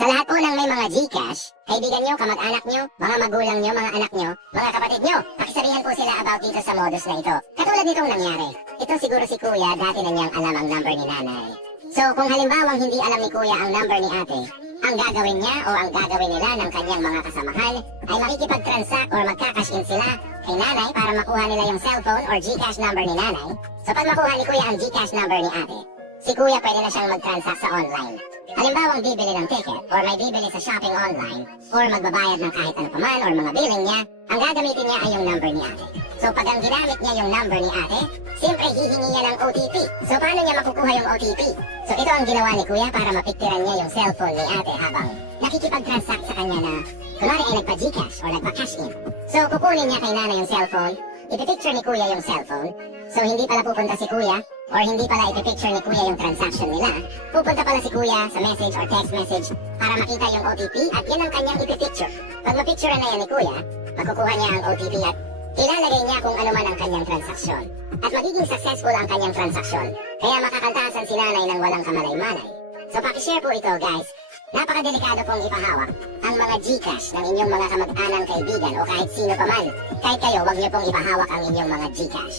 Sa lahat po ng may mga GCash, kaibigan nyo, kamag-anak nyo, mga magulang nyo, mga anak nyo, mga kapatid nyo, pakisabihan po sila about dito sa modus na ito. Katulad nitong nangyari. Ito siguro si Kuya, dati na niyang alam ang number ni nanay. So kung halimbawang hindi alam ni Kuya ang number ni ate, ang gagawin niya o ang gagawin nila ng kanyang mga kasamahan ay makikipag-transact or magkakash in sila kay nanay para makuha nila yung cellphone or GCash number ni nanay. So pag makuha ni Kuya ang GCash number ni ate, si Kuya pwede na siyang mag-transact sa online. Halimbawang bibili ng ticket or may bibili sa shopping online or magbabayad ng kahit ano paman or mga billing niya, ang gagamitin niya ay yung number ni ate. So pag ang ginamit niya yung number ni ate, siyempre hihingi niya ng OTP. So paano niya makukuha yung OTP? So ito ang ginawa ni Kuya para mapicturean niya yung cellphone ni ate habang nakikipag-transact sa kanya na kunwari ay nagpa-GCash or nagpa-cash in. So kukunin niya kay nanay yung cellphone, ipipicture ni Kuya yung cellphone. So hindi pala pupunta si Kuya or hindi pala ipipicture ni Kuya yung transaction nila. Pupunta pala si Kuya sa message or text message para makita yung OTP at yan ang kanyang ipipicture. Pag mapicture na yan ni Kuya, makukuha niya ang OTP at ilalagay niya kung ano man ang kanyang transaksyon. At magiging successful ang kanyang transaksyon. Kaya makakaltasan si nanay ng walang kamalay-malay. So pakishare po ito guys. Napakadelikado pong ipahawak ang mga GCash ng inyong mga kamag-anang kaibigan o kahit sino pa man. Kahit kayo, wag niyo pong ipahawak ang inyong mga GCash.